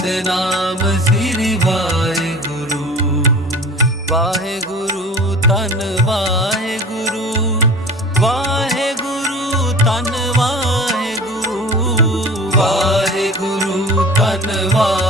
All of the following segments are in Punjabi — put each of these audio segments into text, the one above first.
ਸਤਨਾਮ ਸ੍ਰੀ ਵਾਹਿਗੁਰੂ। ਵਾਹਿਗੁਰੂ ਤਨ ਵਾਹਿਗੁਰੂ। ਵਾਹਿਗੁਰੂ ਤਨ ਵਾਹਿਗੁਰੂ। ਵਾਹਿਗੁਰੂ ਤਨ ਵਾਹਿਗੁਰੂ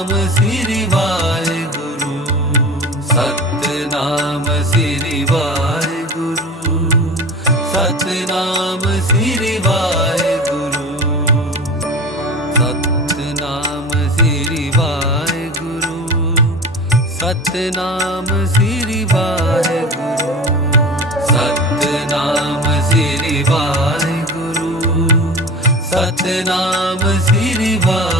ਨਾਮ ਸ੍ਰੀ ਵਾਹਿਗੁਰੂ ਸਤ ਨਾਮ ਸ੍ਰੀ ਵਾਹਿਗੁਰੂ ਸਤ ਨਾਮ ਸ੍ਰੀ ਵਾਹਿਗੁਰੂ ਸਤ ਨਾਮ ਸ੍ਰੀ ਵਾਹਿਗੁਰੂ ਸਤ ਨਾਮ ਸ੍ਰੀ ਵਾਹਿਗੁਰੂ ਸਤ ਨਾਮ ਸ੍ਰੀ ਵਾਹਿਗੁਰੂ ਸਤ ਨਾਮ ਸ੍ਰੀ ਵਾਹਿਗੁਰੂ